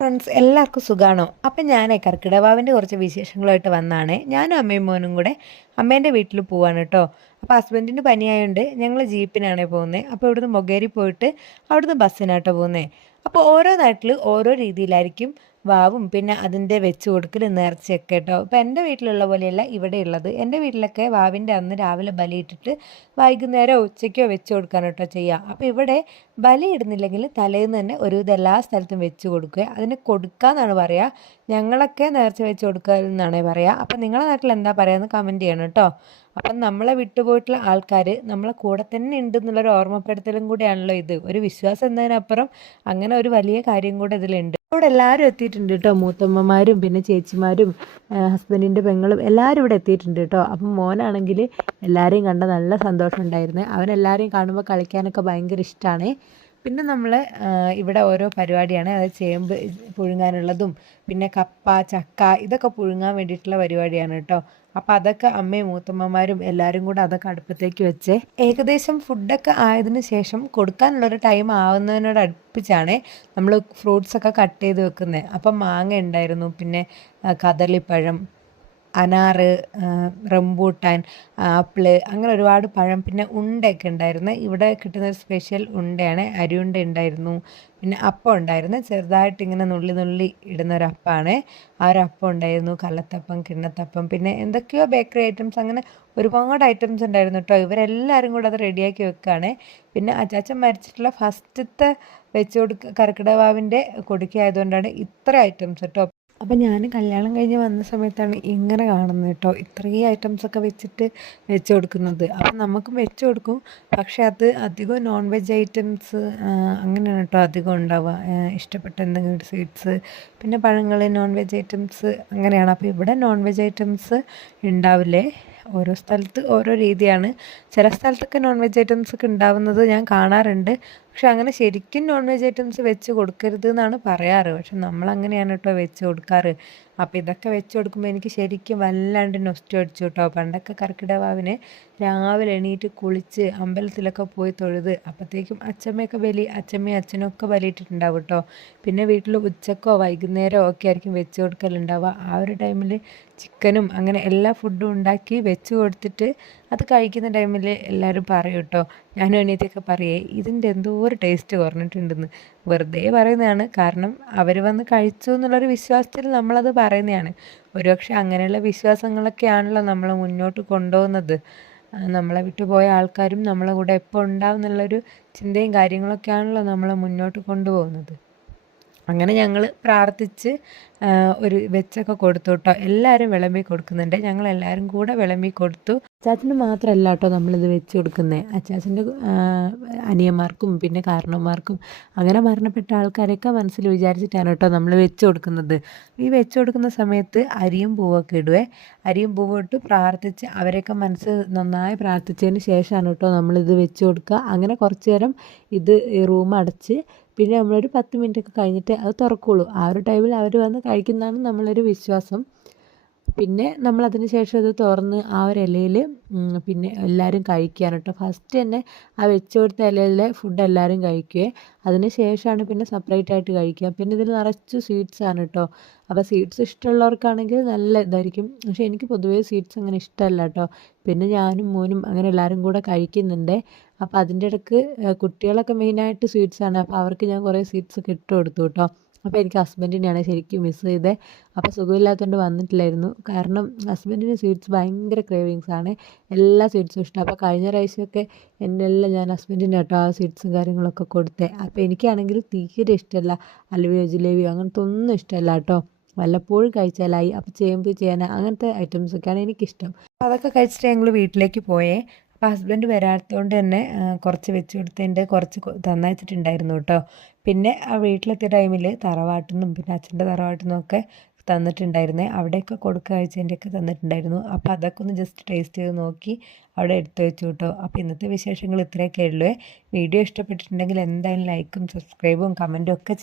Friends എല്ലാവർക്കും സുഖമാണോ അപ്പം ഞാൻ കർക്കിടവാവിന്റെ കുറച്ച് വിശേഷങ്ങളുമായിട്ട് വന്നാണ്. ഞാനും അമ്മയും മോനും കൂടെ അമ്മേന്റെ വീട്ടിൽ പോവാണ് കേട്ടോ. അപ്പോൾ ഹസ്ബൻഡിന് പനിയായതുകൊണ്ട് ഞങ്ങൾ ജീപ്പിനാണ് പോകുന്നത് അപ്പോൾ ഇവിടുന്ന് മൊകേരി പോയിട്ട് അവിടുന്ന് ബസ്സിനാട്ടോ പോകുന്നത് അപ്പോൾ ഓരോ നാട്ടിൽ ഓരോ രീതിയിലായിരിക്കും വാവും പിന്നെ അതിന്റെ വെച്ച് കൊടുക്കൽ നേർച്ചയൊക്കെ കേട്ടോ അപ്പോൾ എന്റെ വീട്ടിലുള്ള പോലെയല്ല ഇവിടെ ഉള്ളത് എന്റെ വീട്ടിലൊക്കെ വാവിന്റെ അന്ന് രാവിലെ ബലിയിട്ടിട്ട് വൈകുന്നേരം ഉച്ചയ്ക്കോ വെച്ച് കൊടുക്കാൻ കേട്ടോ ചെയ്യുക അപ്പോൾ ഇവിടെ ബലി ഇടുന്നില്ലെങ്കിൽ തലേന്ന് തന്നെ ഒരു എല്ലാ സ്ഥലത്തും വെച്ച് കൊടുക്കുക. അതിന് കൊടുക്കുക എന്നാണ് പറയുക ഞങ്ങളൊക്കെ നേർച്ച വെച്ച് കൊടുക്കുക എന്നാണ് പറയുക അപ്പോൾ നിങ്ങളുടെ നാട്ടിൽ എന്താ പറയുക എന്ന് കമന്റ് ചെയ്യണം കേട്ടോ അപ്പം നമ്മളെ വിട്ടുപോയിട്ടുള്ള ആൾക്കാർ നമ്മളെ കൂടെ തന്നെ ഉണ്ട് എന്നുള്ളൊരു ഓർമ്മപ്പെടുത്തലും കൂടിയാണല്ലോ ഇത്. ഒരു വിശ്വാസം എന്നതിനപ്പുറം അങ്ങനെ ഒരു വലിയ കാര്യം കൂടെ ഇതിലുണ്ട്. ഇവിടെ എല്ലാവരും എത്തിയിട്ടുണ്ട് കേട്ടോ മൂത്തമ്മമാരും പിന്നെ ചേച്ചിമാരും ഹസ്ബൻഡിന്റെ പെങ്ങളും എല്ലാവരും ഇവിടെ എത്തിയിട്ടുണ്ട് കേട്ടോ അപ്പം മോനാണെങ്കിൽ എല്ലാവരെയും കണ്ട നല്ല സന്തോഷം ഉണ്ടായിരുന്നു. അവൻ എല്ലാവരെയും കാണുമ്പോൾ കളിക്കാനൊക്കെ ഭയങ്കര ഇഷ്ടമാണ് പിന്നെ നമ്മൾ ഇവിടെ ഓരോ പരിപാടിയാണ്. അതായത് ചേമ്പ് പുഴുങ്ങാനുള്ളതും പിന്നെ കപ്പ ചക്ക ഇതൊക്കെ പുഴുങ്ങാൻ വേണ്ടിയിട്ടുള്ള പരിപാടിയാണ് കേട്ടോ. അപ്പോൾ അതൊക്കെ അമ്മയും മൂത്തമ്മമാരും എല്ലാവരും കൂടെ അതൊക്കെ അടുപ്പത്തേക്ക് വെച്ച് ഏകദേശം ഫുഡൊക്കെ ആയതിന് ശേഷം കൊടുക്കാനുള്ളൊരു ടൈം ആവുന്നതിനോട് അടുപ്പിച്ചാണ് നമ്മൾ ഫ്രൂട്ട്സൊക്കെ കട്ട് ചെയ്ത് വെക്കുന്നത് അപ്പം മാങ്ങ ഉണ്ടായിരുന്നു പിന്നെ കദളിപ്പഴം അനാറ് റംബൂട്ടാൻ ആപ്പിൾ അങ്ങനെ ഒരുപാട് പഴം പിന്നെ ഉണ്ടയൊക്കെ ഉണ്ടായിരുന്നു. ഇവിടെ കിട്ടുന്ന ഒരു സ്പെഷ്യൽ ഉണ്ടയാണ്. അരിയുണ്ട ഉണ്ടായിരുന്നു. പിന്നെ അപ്പം ഉണ്ടായിരുന്നു. ചെറുതായിട്ട് ഇങ്ങനെ നുള്ളി നുള്ളി ഇടുന്ന ഒരു അപ്പമാണ് ആ ഒരു അപ്പം ഉണ്ടായിരുന്നു. കള്ളത്തപ്പം കിണ്ണത്തപ്പം പിന്നെ എന്തൊക്കെയോ ബേക്കറി ഐറ്റംസ് അങ്ങനെ ഒരുപാട് ഐറ്റംസ് ഉണ്ടായിരുന്നു കേട്ടോ. ഇവരെല്ലാവരും കൂടെ അത് റെഡിയാക്കി വെക്കുകയാണ് പിന്നെ അച്ചാച്ചൻ മരിച്ചിട്ടുള്ള ഫസ്റ്റത്തെ വെച്ച് കൊടുക്ക കർക്കിടവാവിന്റെ കൊടുക്കുകയായതുകൊണ്ടാണ് ഇത്ര ഐറ്റംസ് കേട്ടോ. അപ്പം ഞാൻ കല്യാണം കഴിഞ്ഞ് വന്ന സമയത്താണ് ഇങ്ങനെ കാണുന്നത് കേട്ടോ. ഇത്രയും ഐറ്റംസൊക്കെ വെച്ചിട്ട് വെച്ച് കൊടുക്കുന്നത്. അപ്പം നമുക്കും വെച്ച് കൊടുക്കും. പക്ഷേ അത് അധികം നോൺ വെജ് ഐറ്റംസ് അങ്ങനെയാണ് കേട്ടോ അധികം ഉണ്ടാവുക. ഇഷ്ടപ്പെട്ട എന്തെങ്കിലും സ്വീറ്റ്സ് പിന്നെ പഴങ്ങൾ നോൺ വെജ് ഐറ്റംസ് അങ്ങനെയാണ്. അപ്പോൾ ഇവിടെ നോൺ വെജ് ഐറ്റംസ് ഉണ്ടാവില്ലേ? ഓരോ സ്ഥലത്ത് ഓരോ രീതിയാണ്. ചില സ്ഥലത്തൊക്കെ നോൺ വെജ് ഐറ്റംസ് ഒക്കെ ഉണ്ടാവുന്നത് ഞാൻ കാണാറുണ്ട്. പക്ഷെ അങ്ങനെ ശരിക്കും നോൺ വെജ് ഐറ്റംസ് വെച്ച് കൊടുക്കരുത് എന്നാണ് പറയാറ്. പക്ഷെ നമ്മളങ്ങനെയാണ് കേട്ടോ വെച്ച് കൊടുക്കാറ്. അപ്പോൾ ഇതൊക്കെ വെച്ച് കൊടുക്കുമ്പോൾ എനിക്ക് ശരിക്കും വല്ലാണ്ട് നൊസ്റ്റ് അടിച്ചു കേട്ടോ പണ്ടൊക്കെ കർക്കിടവാവിന് രാവിലെ എണീറ്റ് കുളിച്ച് അമ്പലത്തിലൊക്കെ പോയി തൊഴുത് അപ്പോഴത്തേക്കും അച്ചമ്മയൊക്കെ ബലി അച്ഛമ്മയും അച്ഛനൊക്കെ ബലിയിട്ടിട്ടുണ്ടാവും കേട്ടോ പിന്നെ വീട്ടിൽ ഉച്ചക്കോ വൈകുന്നേരമോ ഒക്കെ ആയിരിക്കും വെച്ച് കൊടുക്കലുണ്ടാവുക. ആ ഒരു ടൈമിൽ ചിക്കനും അങ്ങനെ എല്ലാ ഫുഡും ഉണ്ടാക്കി വെച്ച് കൊടുത്തിട്ട് അത് കഴിക്കുന്ന ടൈമിൽ എല്ലാവരും പറയും കേട്ടോ ഞാനും അനിയത്തിയൊക്കെ പറയേ ഇതിന്റെ എന്തോ ഒരു ടേസ്റ്റ് കുറഞ്ഞിട്ടുണ്ടെന്ന്. വെറുതെ പറയുന്നതാണ്. കാരണം അവർ വന്ന് കഴിച്ചു എന്നുള്ളൊരു വിശ്വാസത്തിൽ നമ്മളത് പറയുന്നതാണ്. ഒരുപക്ഷെ അങ്ങനെയുള്ള വിശ്വാസങ്ങളൊക്കെയാണല്ലോ നമ്മൾ മുന്നോട്ട് കൊണ്ടുപോകുന്നത്. നമ്മളെ വിട്ടുപോയ ആൾക്കാരും നമ്മളെ കൂടെ എപ്പോൾ ഉണ്ടാവും എന്നുള്ളൊരു ചിന്തയും കാര്യങ്ങളൊക്കെയാണല്ലോ നമ്മളെ മുന്നോട്ട് കൊണ്ടുപോകുന്നത്. അങ്ങനെ ഞങ്ങൾ പ്രാർത്ഥിച്ച് ഒരു വെച്ചൊക്കെ കൊടുത്തു കേട്ടോ. എല്ലാവരും വിളമ്പി കൊടുക്കുന്നുണ്ട്. ഞങ്ങൾ എല്ലാവരും കൂടെ വിളമ്പി കൊടുത്തു. അച്ചാച്ചന് മാത്രമല്ല കേട്ടോ നമ്മളിത് വെച്ച് കൊടുക്കുന്നത് അച്ചാച്ചന്റെ അനിയന്മാർക്കും പിന്നെ കാരണന്മാർക്കും അങ്ങനെ മരണപ്പെട്ട ആൾക്കാരെയൊക്കെ മനസ്സിൽ വിചാരിച്ചിട്ടാണ് കേട്ടോ നമ്മൾ വെച്ച് കൊടുക്കുന്നത്. ഈ വെച്ച് കൊടുക്കുന്ന സമയത്ത് അരിയും പൂവൊക്കെ ഇടുവേ. അരിയും പൂവ് ഇട്ട് പ്രാർത്ഥിച്ച് അവരെയൊക്കെ മനസ്സ് നന്നായി പ്രാർത്ഥിച്ചതിന് ശേഷമാണ് കേട്ടോ നമ്മളിത് വെച്ച് കൊടുക്കുക. അങ്ങനെ കുറച്ച് നേരം ഇത് റൂം അടച്ച് പിന്നെ നമ്മളൊരു പത്ത് മിനിറ്റ് ഒക്കെ കഴിഞ്ഞിട്ട് അത് തുറക്കുള്ളൂ. ആ ഒരു ടൈമിൽ അവർ വന്ന് കഴിക്കുന്നതാണ് നമ്മളൊരു വിശ്വാസം. പിന്നെ നമ്മൾ അതിന് ശേഷം അത് തുറന്ന് ആ ഒരു ഇലയിൽ പിന്നെ എല്ലാവരും കഴിക്കുകയാണ് കേട്ടോ. ഫസ്റ്റ് തന്നെ ആ വെച്ച് കൊടുത്ത ഇലയിലെ ഫുഡ് എല്ലാവരും കഴിക്കുക അതിന് ശേഷമാണ് പിന്നെ സെപ്പറേറ്റ് ആയിട്ട് കഴിക്കുക. പിന്നെ ഇതിൽ നിറച്ച് സ്വീറ്റ്സ് ആണ് കേട്ടോ. അപ്പോൾ സ്വീറ്റ്സ് ഇഷ്ടമുള്ളവർക്കാണെങ്കിൽ നല്ല ഇതായിരിക്കും. പക്ഷേ എനിക്ക് പൊതുവേ സ്വീറ്റ്സ് അങ്ങനെ ഇഷ്ടമല്ല കേട്ടോ. പിന്നെ ഞാനും മോനും അങ്ങനെ എല്ലാവരും കൂടെ കഴിക്കുന്നുണ്ട്. അപ്പോൾ അതിന്റെ ഇടയ്ക്ക് കുട്ടികളൊക്കെ മെയിനായിട്ട് സ്വീറ്റ്സ് ആണ്. അപ്പോൾ അവർക്ക് ഞാൻ കുറേ സ്വീറ്റ്സ് ഒക്കെ ഇട്ട് കൊടുത്തു കേട്ടോ. അപ്പോൾ എനിക്ക് ഹസ്ബൻഡിനെയാണ് ശരിക്കും മിസ് ചെയ്തത് അപ്പോൾ സുഖമില്ലാത്തതുകൊണ്ട് വന്നിട്ടില്ലായിരുന്നു. കാരണം ഹസ്ബൻഡിന് സ്വീറ്റ്സ് ഭയങ്കര ക്രേവിങ്സ് ആണ്. എല്ലാ സ്വീറ്റ്സും ഇഷ്ടം. അപ്പോൾ കഴിഞ്ഞ പ്രാവശ്യമൊക്കെ എന്റെ എല്ലാം ഞാൻ ഹസ്ബൻഡിന് കേട്ടോ ആ സ്വീറ്റ്സും കാര്യങ്ങളൊക്കെ കൊടുത്തേ. അപ്പോൾ എനിക്കാണെങ്കിൽ തീരെ ഇഷ്ടമല്ല. അലുവയോ ജിലേബിയോ അങ്ങനത്തെ ഒന്നും ഇഷ്ടമല്ല കേട്ടോ. വല്ലപ്പോഴും കഴിച്ചാലായി. അപ്പോൾ ചേമ്പ് ചേന അങ്ങനത്തെ ഐറ്റംസൊക്കെയാണ് എനിക്കിഷ്ടം. അപ്പോൾ അതൊക്കെ കഴിച്ചിട്ട് ഞങ്ങൾ വീട്ടിലേക്ക് പോയേ. അപ്പോൾ ഹസ്ബൻഡ് വരാത്തതുകൊണ്ട് തന്നെ കുറച്ച് വെച്ച് കൊടുത്തതിന്റെ കുറച്ച് തന്നയച്ചിട്ടുണ്ടായിരുന്നു കേട്ടോ. പിന്നെ ആ വീട്ടിലെത്തിയ ടൈമിൽ തറവാട്ടിൽ പിന്നെ അച്ഛന്റെ തറവാട്ടിൽ നിന്നൊക്കെ തന്നിട്ടുണ്ടായിരുന്നേ. അവിടെയൊക്കെ കൊടുക്കുക കഴിച്ചതിന്റെയൊക്കെ തന്നിട്ടുണ്ടായിരുന്നു. അപ്പോൾ അതൊക്കെ ഒന്ന് ജസ്റ്റ് ടേസ്റ്റ് ചെയ്ത് നോക്കി അവിടെ എടുത്തു വെച്ചു കേട്ടോ. അപ്പോൾ ഇന്നത്തെ വിശേഷങ്ങൾ ഇത്രയൊക്കെ ഉള്ളൂ. വീഡിയോ ഇഷ്ടപ്പെട്ടിട്ടുണ്ടെങ്കിൽ എന്തായാലും ലൈക്കും സബ്സ്ക്രൈബും കമന്റും ഒക്കെ